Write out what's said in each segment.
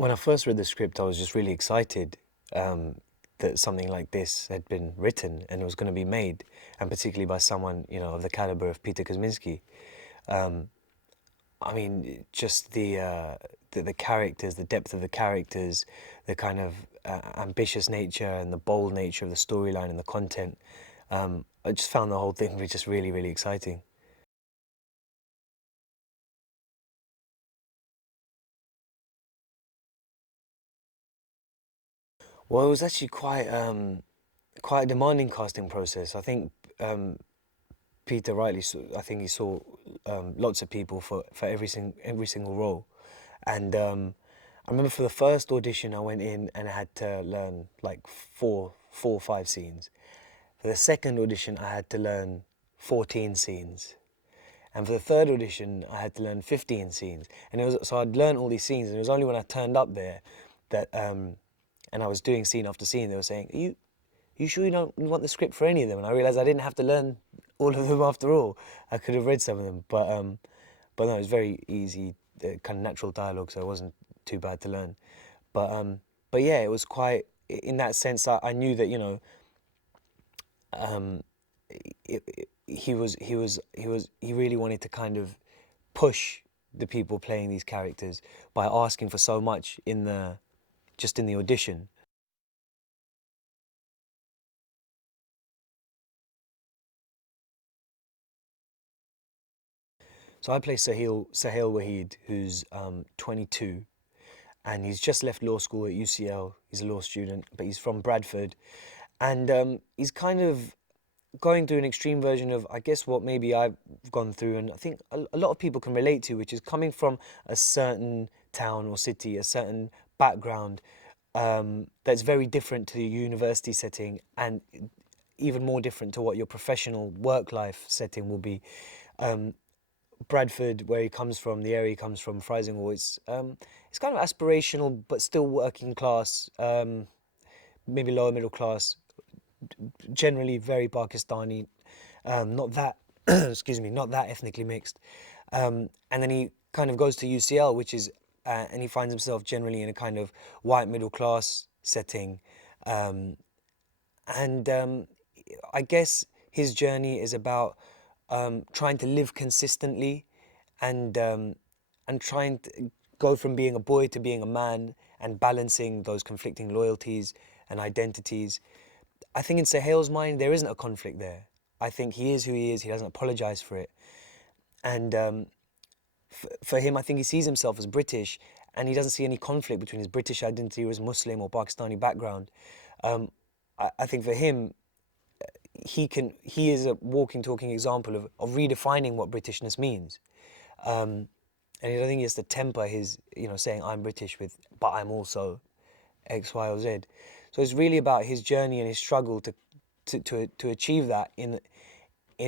When I first read the script, I was just really excited that something like this had been written and it was going to be made, and particularly by someone, of the caliber of Peter Kuzminski. I mean, just the characters, the depth of the characters, the kind of ambitious nature and the bold nature of the storyline and the content. I just found the whole thing just really, really exciting. Well, it was actually quite a demanding casting process. I think Peter rightly saw, I think he saw lots of people for every single role, and I remember for the first audition I went in and I had to learn like four or five scenes. For the second audition I had to learn 14 scenes, and for the third audition I had to learn 15 scenes. And it was so I'd learn all these scenes, and it was only when I turned up there that and I was doing scene after scene, they were saying, you sure you want the script for any of them? And I realised I didn't have to learn all of them after all. I could have read some of them, but no, it was very easy, kind of natural dialogue, so it wasn't too bad to learn. But but yeah, it was quite in that sense. I knew that he really wanted to kind of push the people playing these characters by asking for so much in the just in the audition. So I play Sahil Wahid, who's 22, and he's just left law school at UCL. He's a law student, but he's from Bradford, and he's kind of going through an extreme version of, I guess, what maybe I've gone through, and I think a lot of people can relate to, which is coming from a certain town or city, a certain background that's very different to the university setting, and even more different to what your professional work life setting will be. Bradford, where he comes from, the area he comes from, Freisingall, it's kind of aspirational, but still working class, maybe lower middle class, generally very Pakistani, not that, excuse me, not that ethnically mixed. And then he kind of goes to UCL, which is, and he finds himself generally in a kind of white middle class setting. Um, and I guess his journey is about trying to live consistently and trying to go from being a boy to being a man and balancing those conflicting loyalties and identities. I think in Sahel's mind there isn't a conflict there. I think he is who he is. He doesn't apologize for it, and for him, I think he sees himself as British, and he doesn't see any conflict between his British identity or his Muslim or Pakistani background. I think for him, he is a walking, talking example of redefining what Britishness means. And I don't think he has to temper his, saying I'm British with, but I'm also X, Y, or Z. So it's really about his journey and his struggle to achieve that in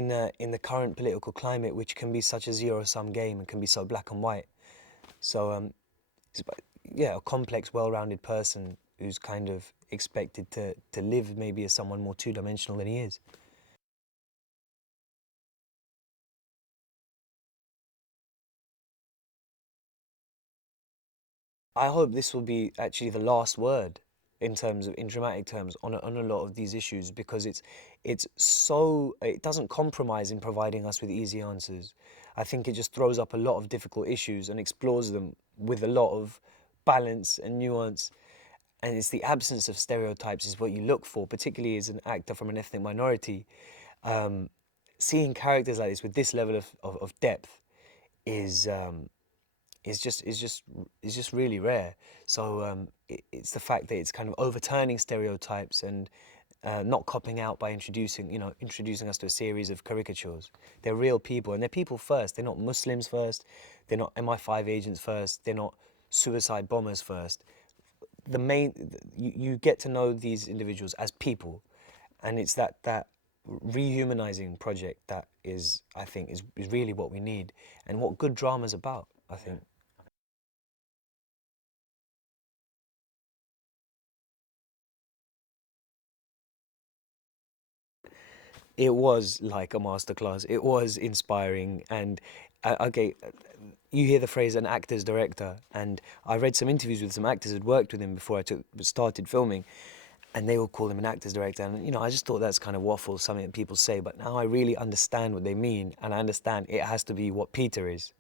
the current political climate, which can be such a zero-sum game and can be so black and white. So it's about, yeah, a complex, well-rounded person who's kind of expected to live maybe as someone more two-dimensional than he is. I hope this will be actually the last word in terms of in dramatic terms on a lot of these issues, because it doesn't compromise in providing us with easy answers. I think it just throws up a lot of difficult issues and explores them with a lot of balance and nuance. And it's the absence of stereotypes is what you look for, particularly as an actor from an ethnic minority. Seeing characters like this with this level of depth is is just really rare. So it's the fact that it's kind of overturning stereotypes and not copping out by introducing us to a series of caricatures. They're real people, and they're people first. They're not Muslims first. They're not MI5 agents first. They're not suicide bombers first. You get to know these individuals as people, and it's that rehumanizing project that is, I think, is really what we need and what good drama's about, I think. It was like a masterclass. It was inspiring, and okay, you hear the phrase "an actor's director," and I read some interviews with some actors who'd worked with him before started filming, and they all call him an actor's director. And I just thought that's kind of waffle, something that people say. But now I really understand what they mean, and I understand it has to be what Peter is.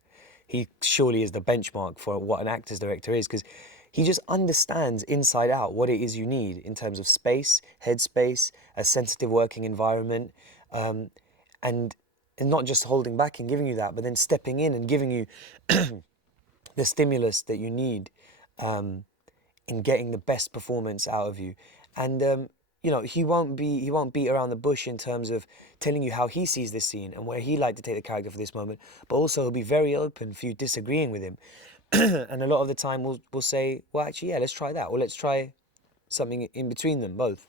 He surely is the benchmark for what an actor's director is, because he just understands inside out what it is you need in terms of space, headspace, a sensitive working environment, um, and and not just holding back and giving you that, but then stepping in and giving you the stimulus that you need um, in getting the best performance out of you. And he won't beat around the bush in terms of telling you how he sees this scene and where he like to take the character for this moment. But also he'll be very open for you disagreeing with him. And a lot of the time we'll say, well, actually, yeah, let's try that, or let's try something in between them both.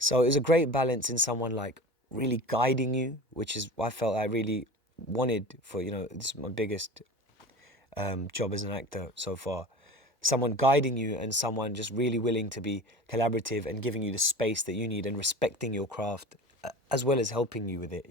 So it's a great balance in someone like really guiding you, which is what I felt I really wanted for, this is my biggest job as an actor so far. Someone guiding you and someone just really willing to be collaborative and giving you the space that you need and respecting your craft, as well as helping you with it.